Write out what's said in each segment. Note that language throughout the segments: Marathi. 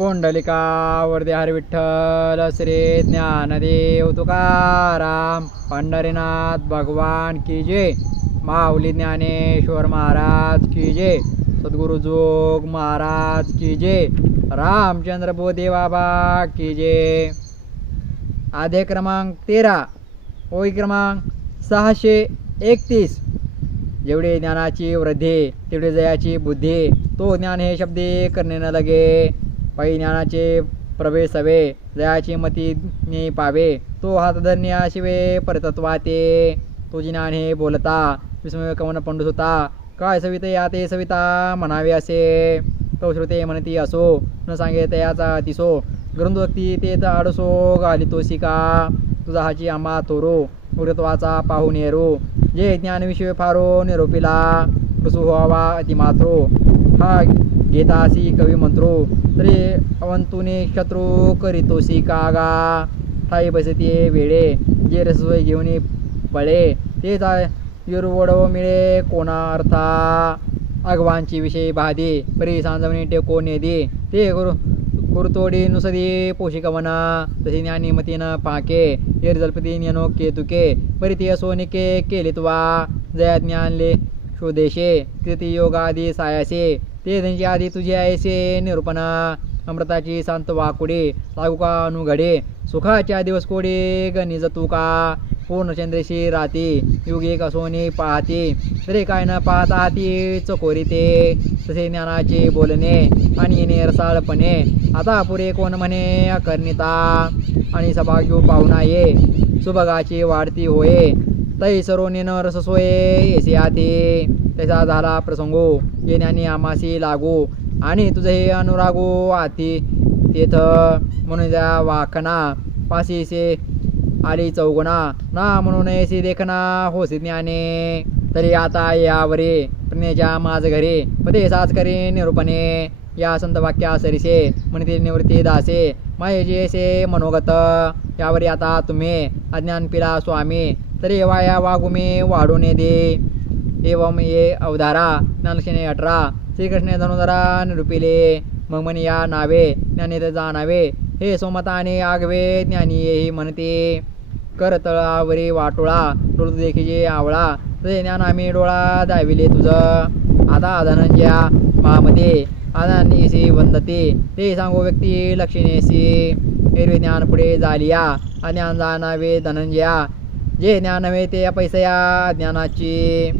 पुंडलिकावर्दे हरी विठ्ठल श्री ज्ञानदेव तुकाराम पंढरीनाथ भगवान की जय माऊली ज्ञानेश्वर महाराज की जय सद्गुरु जोग महाराज की जय रामचंद्र बोधे बाबा की जय. आधे क्रमांक तेरा ओळी क्रमांक सहाशे एकतीस. जेवढे ज्ञानाची वृद्धी तेवढे जयाची बुद्धी तो ज्ञान हे शब्दे करणे न लगे. पै ज्ञानाचे प्रवेश हवे जयाची मती ने पावे. तो हातधन्या शिवे परतत्वाते. तो ज्ञान हे बोलता विस्मय कवन पंडित होता काय सविते या ते सविता म्हणावे असे. तो श्रुते म्हणती असो न सांगे तयाचा तिसो ग्रंथोक्ती ते तर आडसो घाली तो शिका. तुझा हाची आंबा तोरो उरत्वाचा पाहू नेरो. जे ज्ञानविषय फारो निरोपिला. कसू व्हावा अतिमात्रो. हा घेतासी कवी मंत्रो तरी अवंतुने शत्रू करीतोसी कागा. ठाई बसते वेळे जे रसोई घेऊन पळे तेच युरवडव मिळे कोणा अर्था अगवांची विषयी बाधी परी सांजवणी टेको नेदी ते करू कुरतोडी नुसदी पोशिकवना तशी ज्ञानी मतीनं पाके. येर जलपती नेनो केतुके परी ती सोनिके केलित्वा जया ज्ञानले शोदेशे कृती योगादी सायासे ते त्यांची आधी तुझी ऐसे निरूपणा अमृताची शांत वाकुडे लागू का अनुघडे सुखाच्या दिवस कोडे गणिज तू का पूर्णचंद्रेशी राहते युग एक पाहते तरी काय न पाहता हाती चकोरी ते तसे ज्ञानाचे बोलणे आणि येणे रसाळपणे आता पुरे कोण म्हणे अकर्णिता? आणि सभाग्यू पाहुणा ये सुभगाची वाढती होये तै सरोने न रससोये येसे आते. त्याचा झाला प्रसंगो हो. ये ज्ञानी आमासी लागो. आणि तुझे हे अनुरागो आती तेथ म्हणून त्या वाखना. पाशीसे आली चौगुणा ना म्हणून ऐसी देखना होसी ज्ञाने तरी आता यावरे. प्रणेच्या माझ घरी. पदे साच करे निरूपणे. या संत वाक्या सरिसे. म्हणते निवृत्ती दासे. माये जे से मनोगत. यावरी आता तुम्ही. अज्ञान पिला स्वामी. तरी वाया वागुमे वाढून दे. एवम ये अवधारा ज्ञानक्षणे अठरा श्रीकृष्ण धनुधरा निरुपिले मग म्हणे या नावे ज्ञानेत जाणावे हे सोमताने आगवे ज्ञानी हे म्हणते. करतळावरी वाटोळा डोळ देखीजे आवळा तुझे ज्ञान आम्ही डोळा दाविले तुझं. आता धनंजया महामते आदानीसी वंदते. ते सांगो व्यक्ती लक्षणेसी हिरवे ज्ञान पुढे झालिया अज्ञान जाणावे धनंजया. जे ज्ञान हवे ते पैसया ज्ञानाची.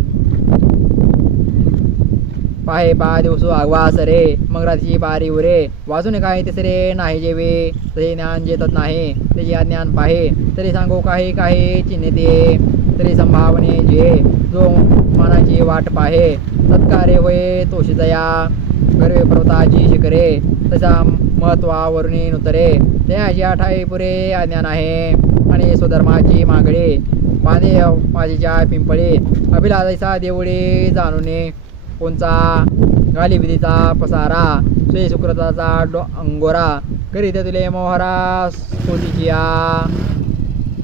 पाहे पा दिवसो आगवा सरे मग रात्री पारी उरे. वाचून काय तिसरे नाही जेवे तसे ज्ञान जेतत नाही त्याचे अज्ञान पाहे. तरी सांगू काही काही चिन्हते तरी संभावने जे. जो मनाची वाट पाहे. सत्कारे होय तोषितया गर्वे पर्वताची शिखरे. तसा महत्वावरून नुतरे. त्याची आठाई पुरे अज्ञान आहे. आणि स्वधर्माची मागळे पादे माझीच्या पिंपळे. अभिलाषा देवळे जाणून. कोणचा? गालिविधीचा पसारा. श्री सुकृताचा डो अंगोरा. करीत तुले मोहरा सोटीचिया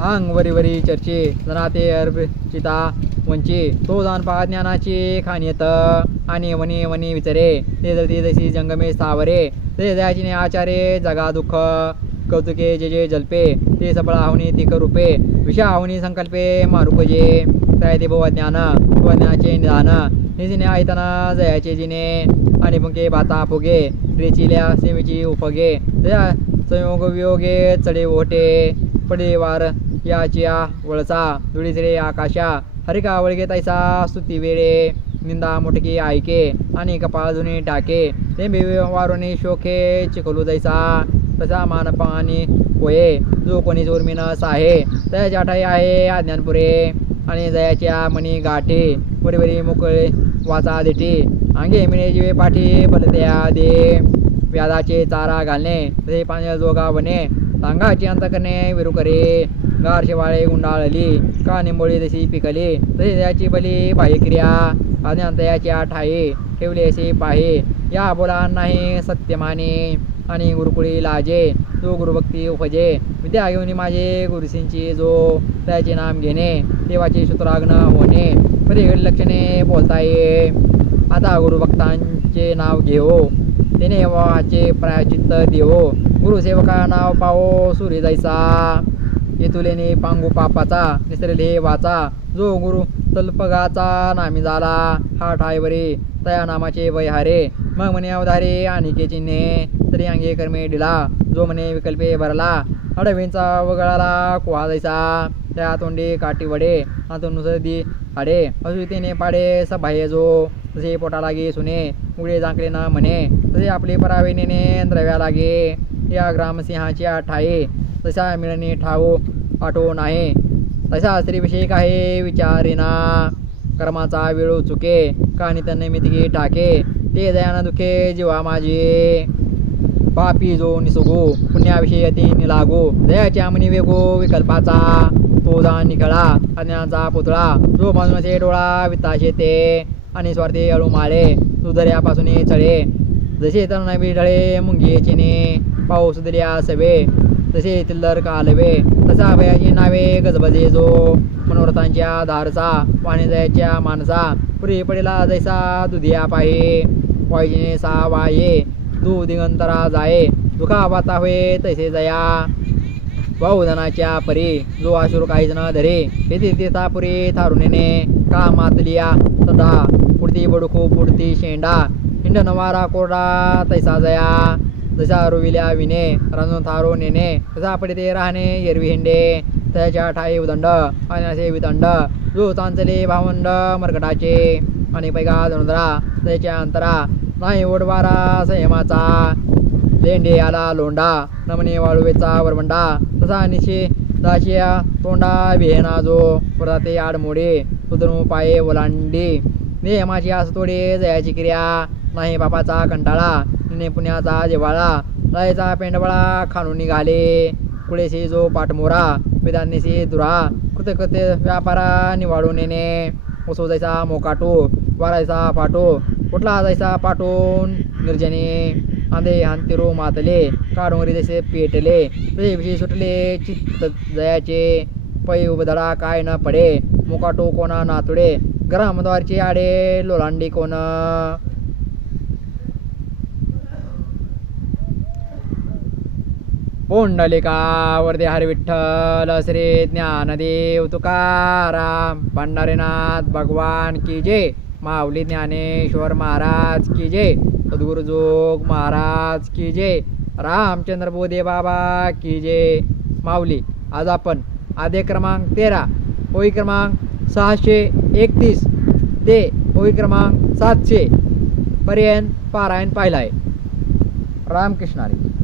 अंग वरी वरी चर्चे. जनाते अर्पिता वंचे. तो जाण पहा ज्ञानाची येत. आणि वनी वनी विचारे. ते जळती जशी जंगमे स्थावरे ते दयाचिने आचारे जगा दुःख. कौतुके जे जे जल्पे. ते सबळ आहुनी तिक रूपे. विषा आहुनी संकल्पे मारुपजे. त्या ते भव ज्ञान. तो ज्ञानाचे निधान निजिने आयतना जयाचे जिने आणि पंके भाता फुगे रेचिल्या सेवेची उपगे जया संयोग वियोगे चढे ओटे पडे वार याचिया वळसा धुळीचरे आकाशा हरिका वळगे तैसा स्तुती वेळे निंदा मोठकी ऐके आणि कपाळ धुनी टाके ते वारुणी शोखे चिखलू जैसा तसा मानपा आणि होये जो कोणी जोरमीन साहे त्याच्या ठाई आहे आज्ञानपुरे आणि जयाच्या मणी गाठे वरीवरी मोकळे वाचा देठे अंगे मिळे जीवे पाठी बलत्या दे. व्याधाचे चारा घालणे तसे पाण्या जोगा बने. सांगाची अंत करणे विरू करे. गार शेवाळे गुंडाळली का निंबोळी तशी पिकली तसे त्याची बली बाह्यक्रिया याची ठाई ठेवले असे पाहे. या बोला नाही सत्यमाने आणि गुरुकुळी लाजे जो गुरुभक्ती उपजे. विद्या घेऊन माझे गुरुसींची जो त्याचे नाम घेणे देवाचे सूत्राग्न होणे. परी लक्षणे बोलता ये. आता गुरुभक्तांचे नाव घेऊ तेने वाचे प्रायचित्त देवो गुरुसेवका नाव पावो सूर्य जायचा. येतुलेने पांगू पापाचा निसरले वाचा. जो गुरु तल्पगाचा नामी झाला हा ठायवरे तया नामाचे वैहारे. मग म्हणे अवधारे आणि चिन्हे. तरी अंगे कर्मे दिला जो म्हणे विकल्पे भरला अडवींचा वगळाला कुहा जायचा त्या तोंडी काठी वडे हातून नुसदी हाडे. असुतीने पाडे सभाये जो. तसे पोटा लागे सुने. उघडे जांकले ना म्हणे. तसे आपले परावे द्रव्या लागे. या ग्रामसिंहाच्या ठाये तशा मिळणे ठाऊ आठो नाही. तशा स्त्रीविषयी काही विचारिना. कर्माचा वेळ चुके. कानित मितगी टाके. ते दयाना दुखे जीवा माझे. पापी जो निसुगो पुण्याविषयी अति निलागो दयाच्या मनी वेगो विकल्पाचा तो निखळा निकळा पुतळा जो माणूस डोळा विताशे ते आणि स्वार्थी अळू माळे सुदर्यापासून चढे जसे तर नवी ढळे मुंगी चिने पाऊस दर्या सवे तसे तिल्लर कालवे. तसा भयाची नावे गजबजे जो मनोरथांच्या धारचा वाणी माणसा पुरी पडेला जैसा दुधिया पाहे वायजिने सा वाये. तू दिगंतरा जाये दुखा वाता होय तैसे जया. बहुधनाच्या परी जो आशुर काहीच न धरे तेथे तेथा पुरी थारुणीने का मातलिया सदा. पुढती बडुखू पुढती शेंडा हिंड नवारा कोरडा तैसा जया. जसा रुविल्या विने रंजून थारो नेने तसा पडिते राहणे एरवी हिंडे. त्याच्या ठाई उदंड आणि विदंड जो चांचले भावंड मरकटाचे. आणि पैगा धनुद्रा त्याच्या अंतरा नाही ओढवारा संयमाचा. लेंडे आला लोंडा नमने वाळुवेचा वरवंडा. तसा निशे दाशिया तोंडा विहेना जो पुराते आडमोडे सुधरू पाये ओलांडी. नियमाची आस तोडे जयाची क्रिया नाही बापाचा कंटाळा निने पुण्याचा जेवाळा लयचा पेंडवळा खाणून निघाले कुळेशी जो पाठमोरा वेदांनीशी दुरा. कृतकृत्य व्यापारा निवाळून येणे उसोजायचा मोकाटो वारायचा पाटो कुठला जायचा पाठवून निर्जने आंधे हांतिरो मातले काडोंगरी जसे पेटले तसे सुटले चित्त जयाचे पै उबधडा काय न पडे मुकाटो कोणा नातुडे ग्रामद्वारचे आडे लोलांडी कोण? पुंडलिका वरदे हरी विठ्ठल श्री ज्ञानदेव तुकाराम भंडारीनाथ भगवान की जय. माऊली ज्ञानेश्वर महाराज की जय. सद्गुरु जोग महाराज की जय. रामचंद्र बोधे बाबा की जय. माऊली आज आपण आदे क्रमांक तेरा होई क्रमांक सहाशे एकतीस ते होई क्रमांक सातशे पर्यंत पारायण पाहिला आहे रामकृष्णारी.